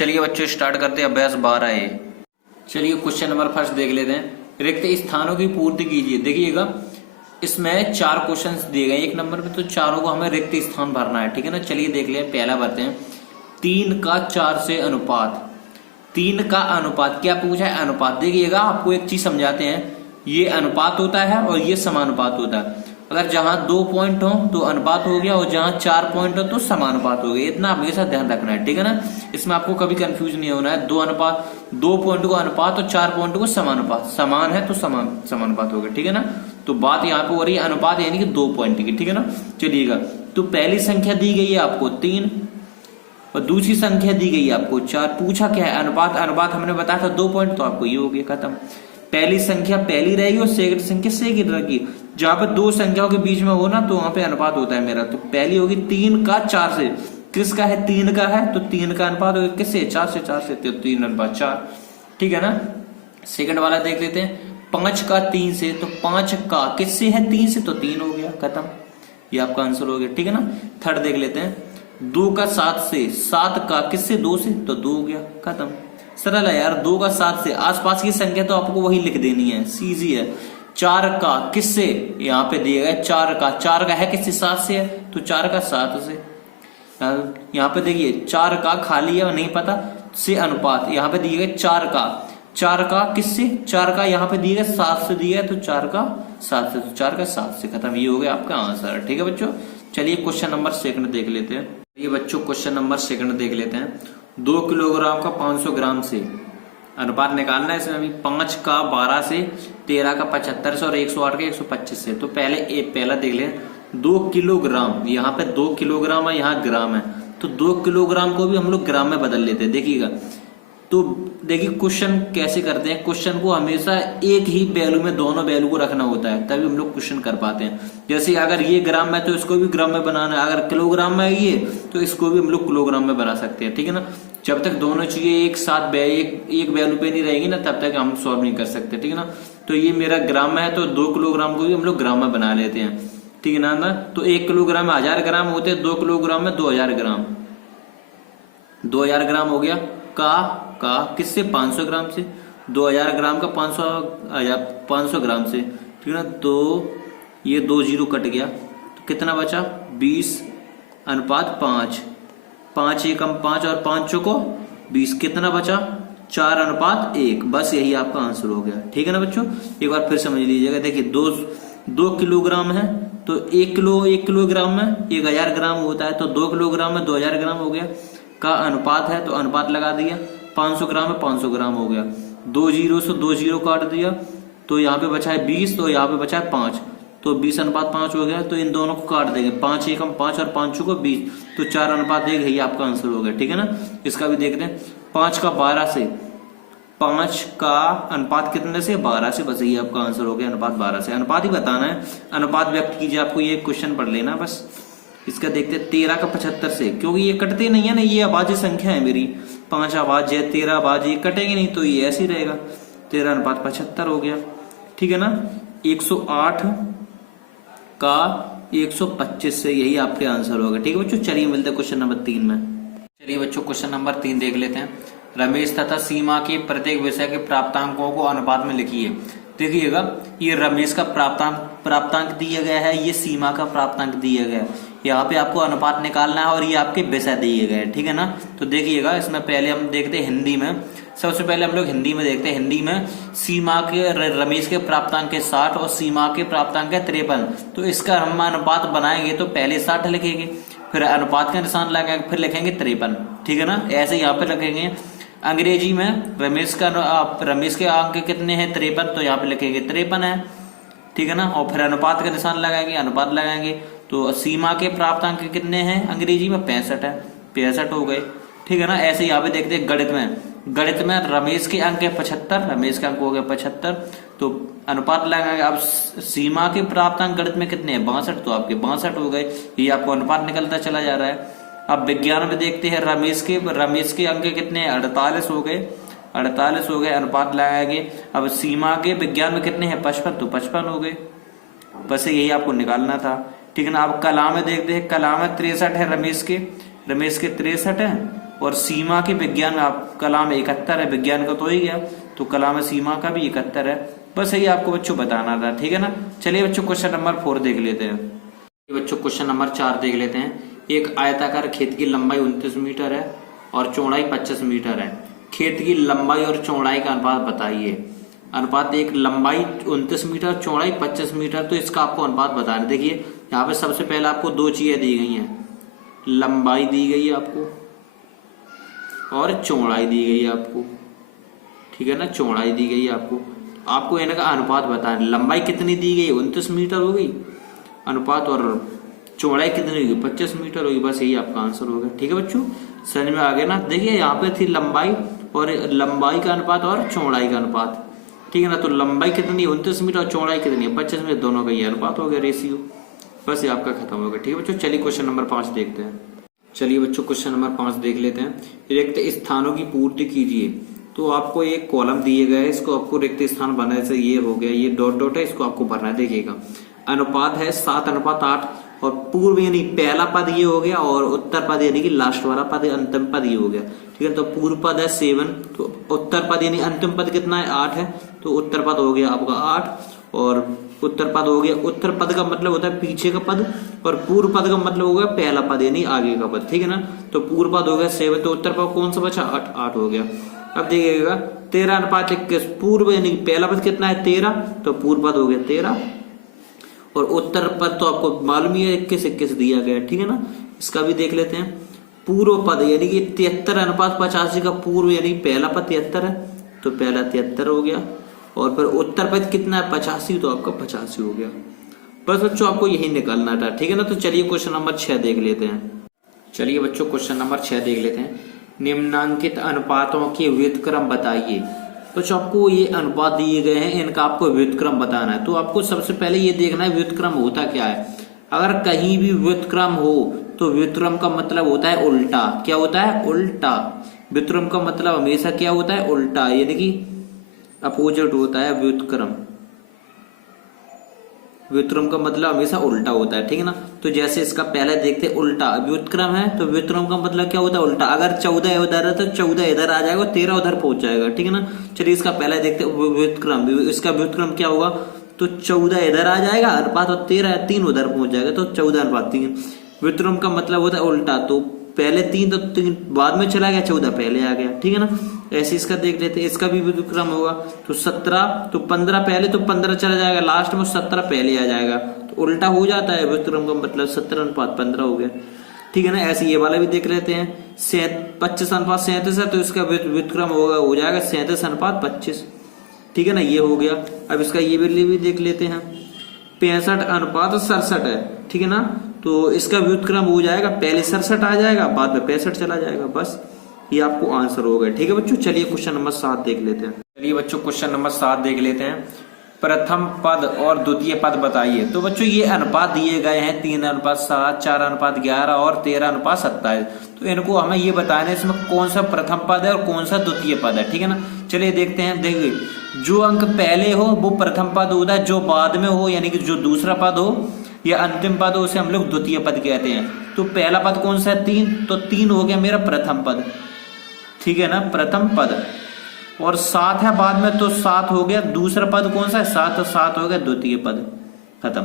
चलिए बच्चों स्टार्ट करते हैं अभ्यास 12 है। चलिए क्वेश्चन नंबर फर्स्ट देख लेते हैं। रिक्त स्थानों की पूर्ति कीजिए। देखिएगा इसमें 4 क्वेश्चंस दिए गए एक नंबर पे, तो चारों को हमें रिक्त स्थान भरना है। ठीक है ना। चलिए देख लें, पहला भरते हैं 3 का 4 से अनुपात। 3 का अनुपात क्या पूछा है? अनुपात। देखिएगा आपको एक चीज समझाते हैं, ये अनुपात होता है और ये समानुपात होता है। अगर जहां 2 पॉइंट हो तो अनुपात हो गया और जहां 4 पॉइंट हो तो समानुपात हो गया। इतना हमेशा ध्यान रखना है। ठीक है ना। इसमें आपको कभी कंफ्यूज नहीं होना है। 2 पॉइंट को अनुपात और 4 पॉइंट को समानुपात। समान है तो समानुपात हो गया। ठीक है ना। तो बात यहाँ पे हो रही है अनुपात यानी कि 2 पॉइंट की। ठीक है ना। चलिएगा तो पहली संख्या दी गई है आपको 3 और दूसरी संख्या दी गई है आपको 4। पूछा क्या है? अनुपात। अनुपात हमने बताया था 2 पॉइंट, तो आपको ये हो गया खत्म। पहली संख्या पहली रहेगी और सेकंड संख्या सेकंड रहेगी। जहां पे 2 संख्याओं के बीच में हो ना तो वहां पे अनुपात होता है मेरा। तो पहली होगी 3 का 4 से। किसका है? 3 का है तो 3 का अनुपात होगा किससे? 4 से। 4 से तो 3 अनुपात 4। ठीक है ना। सेकंड वाला देख लेते हैं 5 का 3 से। तो 5 का किससे है? 3 से, तो 3 हो गया खत्म। ये आपका आंसर हो गया। ठीक है ना। थर्ड देख लेते हैं 2 का 7 से। 7 का किससे? 2 से, तो 2 हो गया खत्म। सरल है यार। 2 का 7 से आसपास की संख्या तो आपको वही लिख देनी है, सीधी है। 4 का किससे? यहाँ पे दिया गया 4 का है किससे? 7 से है, तो 4 का 7 से। यहाँ पे देखिए 4 का खाली है नहीं पता से अनुपात। यहाँ पे दिया गया 4 का किससे? 4 का यहाँ पे दिया गया 7 से दिया है, तो 4 का 7 से, तो 4 का 7 से खत्म। ये हो गया आपका आंसर। ठीक है बच्चों। चलिए क्वेश्चन नंबर सेकंड देख लेते हैं। ये बच्चों क्वेश्चन नंबर सेकंड देख लेते हैं। 2 किलोग्राम का 500 ग्राम से अनुपात निकालना है। इसमें अभी 5 का 12 से, 13 का 75 से और 108 का 125 से। तो पहला देख ले 2 किलोग्राम। यहाँ पे 2 किलोग्राम है, यहाँ ग्राम है, तो 2 किलोग्राम को भी हम लोग ग्राम में बदल लेते हैं। देखिएगा तो देखिए क्वेश्चन कैसे करते हैं। क्वेश्चन को हमेशा एक ही वैल्यू में दोनों वैल्यू को रखना होता है, तभी हम लोग क्वेश्चन कर पाते हैं। जैसे अगर ये ग्राम में तो इसको भी ग्राम में बनाना है, अगर किलोग्राम में ये तो इसको भी हम लोग किलोग्राम में बना सकते हैं। ठीक है ना। जब तक दोनों चीजें एक साथ एक वैल्यू पे नहीं रहेगी ना तब तक हम सॉल्व नहीं कर सकते। ठीक है ना। तो ये मेरा ग्राम में है तो 2 किलोग्राम को भी हम लोग ग्राम में बना लेते हैं। ठीक है ना। तो 1 किलोग्राम में 1000 ग्राम होते हैं, 2 किलोग्राम में 2000 ग्राम। 2000 ग्राम हो गया। का किससे? 500 ग्राम से। 2000 ग्राम का 500 ग्राम से। ठीक है ना। तो ये 2 जीरो कट गया तो कितना बचा? 20 अनुपात 5। 5 एकम 5 और 5 चौको 20। कितना बचा? 4 अनुपात 1। बस यही आपका आंसर हो गया। ठीक है ना बच्चों। एक बार फिर समझ लीजिएगा। देखिए 2 किलोग्राम है तो 1 किलोग्राम में 1000 ग्राम होता है, तो 2 किलोग्राम में 2000 ग्राम हो गया। का अनुपात है तो अनुपात लगा दिया। 500 ग्राम में 500 ग्राम हो गया। 2 जीरो से 2 जीरो काट दिया तो यहाँ पे बचा है 20 तो यहाँ पे बचा है 5, तो 20 अनुपात 5 हो गया। तो इन दोनों को काट देंगे। 5 एकम 5 और 5 को 20, तो 4 अनुपात 1 यही आपका आंसर हो गया। ठीक है ना। इसका भी देखते हैं 5 का 12 से। 5 का अनुपात कितने से? 12 से। बस यही आपका आंसर हो गया अनुपात 12 से। अनुपात ही बताना है, अनुपात व्यक्त कीजिए। आपको ये क्वेश्चन पढ़ लेना बस। इसका देखते हैं 13 का 75 से, क्योंकि ये कटते नहीं है ना, ये अभाज्य संख्या है मेरी। 5 अभाज्य 13 अभाज्य, ये कटेंगे नहीं तो ये ऐसे ही रहेगा। 13 अनुपात 75 हो गया। ठीक है ना। 108 का 125 से, यही आपके आंसर होगा। ठीक है बच्चों। चलिए मिलते हैं क्वेश्चन नंबर 3 में। चलिए बच्चों क्वेश्चन नंबर 3 देख लेते हैं। रमेश तथा सीमा के प्रत्येक विषय के प्राप्तांकों को अनुपात में लिखिए। देखिएगा ये रमेश का प्राप्तांक दिया गया है, ये सीमा का प्राप्तांक दिया गया है। यहाँ पे आपको अनुपात निकालना है और ये आपके विषय दिए गए। ठीक है ना। तो देखिएगा इसमें पहले हम देखते हैं हिंदी में। सबसे पहले हम लोग हिंदी में देखते हैं। हिंदी में सीमा के रमेश के प्राप्तांक है 60 और सीमा के प्राप्तांक है 53। तो इसका हम अनुपात बनाएंगे तो पहले 60 लिखेंगे, फिर अनुपात का निशान लगाएंगे, फिर लिखेंगे 53। ठीक है ना। ऐसे यहाँ पे लिखेंगे। अंग्रेजी में रमेश के अंक कितने हैं? 53, तो यहाँ पे लिखेंगे 53 है। ठीक है ना। और फिर अनुपात का निशान लगाएंगे, अनुपात लगाएंगे। तो सीमा के प्राप्तांक कितने हैं? अंग्रेजी में 65 है, 65 हो गए। ठीक है ना। ऐसे यहाँ पे देखते हैं गणित में रमेश के अंक है 75, रमेश के अंक हो गए 75, तो अनुपात लगाएंगे। अब सीमा के प्राप्तांक गणित में कितने हैं? 62, तो आपके 62 हो गए। ये आपको अनुपात निकलता चला जा रहा है। अब विज्ञान में देखते हैं रमेश के अंक कितने हैं? 48 हो गए, 48 हो गए। अनुपात लगाएंगे। अब सीमा के विज्ञान में कितने हैं? 55, तो 55 हो गए। बस यही आपको निकालना था। ठीक है ना। अब कला में देखते हैं। कला में 63 है रमेश के 63 है और सीमा के विज्ञान आप कलाम 71 है, विज्ञान का तो ही गया, तो कलाम सीमा का भी 71 है। बस यही आपको बच्चों बताना था, ठीक है ना। चलिए बच्चों क्वेश्चन नंबर 4 देख लेते हैं। बच्चों क्वेश्चन नंबर 4 देख लेते हैं। एक आयताकार खेत की लंबाई 29 मीटर है और चौड़ाई 25 मीटर है। खेत की लंबाई और चौड़ाई का अनुपात बताइए। अनुपात एक, लंबाई 29 मीटर, चौड़ाई 25 मीटर, तो इसका आपको अनुपात बताना। देखिए यहाँ पे सबसे पहले आपको दो चीजें दी गई हैं, लंबाई दी गई है आपको और चौड़ाई दी गई है आपको, ठीक है ना, चौड़ाई दी गई है आपको इनका अनुपात बताना। लंबाई कितनी दी गई, 29 मीटर हो गई अनुपात, और चौड़ाई कितनी होगी, 25 मीटर होगी। बस यही आपका आंसर होगा, ठीक है बच्चों, समझ में आ गया ना। देखिए यहाँ पे थी लंबाई, और लंबाई का अनुपात और चौड़ाई का अनुपात, ठीक है ना। तो लंबाई कितनी है 29 मीटर और चौड़ाई कितनी है 25 मीटर, दोनों का ये अनुपात हो गया, रेशियो। बस ये आपका खत्म हो गया, ठीक है बच्चों। चलिए क्वेश्चन नंबर 5 देखते हैं। चलिए बच्चों क्वेश्चन नंबर 5 देख लेते हैं। रिक्त स्थानों की पूर्ति कीजिए। तो आपको एक कॉलम दिए गए है, इसको आपको रिक्त स्थान बनाने से ये हो गया, ये डॉट डॉट है, इसको आपको भरना है। देखिएगा अनुपात है 7:8, और पूर्व यानी पहला पद ये हो गया, और उत्तर पद यानी कि लास्ट वाला पद, अंतिम पद ये हो गया, ठीक है। तो पूर्व पद है 7, तो उत्तर पद यानी अंतिम पद कितना है 8 है, तो उत्तर पद हो गया आपका 8, और उत्तर पद हो गया। उत्तर पद का मतलब होता है पीछे का पद, और पूर्व पद का मतलब हो गया पहला पद यानी आगे का पद, ठीक है ना। तो पूर्व पद हो गया 7, तो उत्तर पद कौन सा बचा 8 हो गया। अब देखिएगा 13:21, पूर्व यानी पहला पद कितना है 13, तो पूर्व पद हो गया 13, और उत्तर पद तो आपको मालूम ही है 21 दिया गया, ठीक है ना। इसका भी देख लेते हैं। पूर्व पद यानी कि 73:85 का पूर्व यानी पहला पद 73 है, तो पहला 73 हो गया, और फिर उत्तर पद कितना है 85, तो आपका 85 हो गया। बस बच्चों आपको यही निकालना था, ठीक है ना। तो चलिए क्वेश्चन नंबर 6 देख लेते हैं। चलिए बच्चों क्वेश्चन नंबर 6 देख लेते हैं। निम्नांकित अनुपातों के व्युत्क्रम बताइए। तो जो आपको ये अनुपात दिए गए हैं, इनका आपको व्युत्क्रम बताना है। तो आपको सबसे पहले ये देखना है व्युत्क्रम होता क्या है। अगर कहीं भी व्युत्क्रम हो तो व्युत्क्रम का मतलब होता है उल्टा। क्या होता है, उल्टा। व्युत्क्रम का मतलब हमेशा क्या होता है, उल्टा, यानी कि अपोजिट होता है व्युत्क्रम। व्युत्क्रम का मतलब हमेशा उल्टा होता है, ठीक है ना। तो जैसे इसका पहले देखते उल्टा व्युत्क्रम है, तो व्युत्क्रम का मतलब क्या होता है, उल्टा। अगर 14 उधर है तो 14 इधर आ जाएगा, 13 उधर पहुंच जाएगा, ठीक है ना। चलिए इसका पहले देखते व्युत्क्रम। इसका व्युत्क्रम क्या होगा, तो 14 इधर आ जाएगा अनुपात, और 13 3 उधर पहुंच जाएगा, तो 14:3। व्युत्क्रम का मतलब होता है उल्टा। तो पहले 3 तो 3 बाद में चला गया, 14 पहले आ गया, ठीक है ना। ऐसे इसका देख लेते हैं। इसका भी व्युत्क्रम होगा, तो 17 तो 15 पहले, तो 15 चला जाएगा लास्ट में, 17 पहले आ जाएगा, तो उल्टा हो जाता है व्युत्क्रम का मतलब 17:15 हो गया, ठीक है ना। ऐसे ये वाला भी देख लेते हैं। 25:37 है, तो इसका व्युत्क्रम होगा, हो जाएगा 37:25, ठीक है ना। ये हो गया। अब इसका ये भी देख लेते हैं। 65:67 है, ठीक है ना। तो इसका व्युत्क्रम हो जाएगा, पहले 67 आ जाएगा, बाद में 65 चला जाएगा। बस ये आपको आंसर हो गया, ठीक है बच्चों। चलिए क्वेश्चन नंबर 7 देख लेते हैं। चलिए बच्चों क्वेश्चन नंबर 7 देख लेते हैं। प्रथम पद और द्वितीय पद बताइए। तो बच्चों ये अनुपात दिए गए हैं 3:7, 4:11 और 13:27। तो इनको हमें ये बताना है इसमें कौन सा प्रथम पद है और कौन सा द्वितीय पद है, ठीक है ना। चलिए देखते हैं। देखिए जो अंक पहले हो वो प्रथम पद होता है, जो बाद में हो यानी कि जो दूसरा पद हो या अंतिम पद हो उसे हम लोग द्वितीय पद कहते हैं। तो पहला पद कौन सा है 3, तो 3 हो गया मेरा प्रथम पद, ठीक है ना, प्रथम पद। और 7 है बाद में, तो 7 हो गया दूसरा पद कौन सा है 7, तो 7 हो गया द्वितीय पद, खत्म।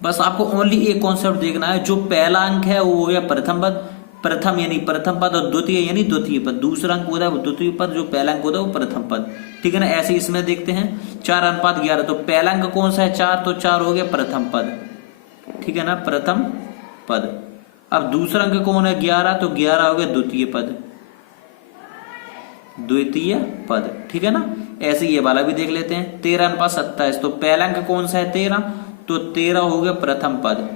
बस आपको ओनली एक कॉन्सेप्ट देखना है, जो पहला अंक है वो हो गया प्रथम पद, प्रथम यानी प्रथम पद, और द्वितीय यानी द्वितीय पद। दूसरा अंक होता है वो द्वितीय पद, जो पहला अंक होता है वो प्रथम पद, ठीक है ना। ऐसे इसमें देखते हैं 4:11, तो पहला अंक कौन सा है 4, तो 4 हो गया प्रथम पद, ठीक है ना, प्रथम पद। अब दूसरा अंक कौन है 11, तो 11 हो गया द्वितीय पद, द्वितीय पद, ठीक है ना। ऐसे ये वाला भी देख लेते हैं। 13:27, तो पहला अंक कौन सा है 13, तो 13 हो गया प्रथम पद,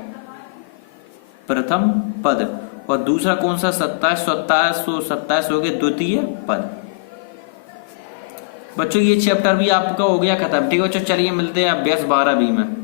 प्रथम पद। और दूसरा कौन सा 27, तो 27 हो गया द्वितीय पद। बच्चों ये चैप्टर भी आपका हो गया खत्म, ठीक है बच्चों। चलिए मिलते हैं अभ्यास 12B में।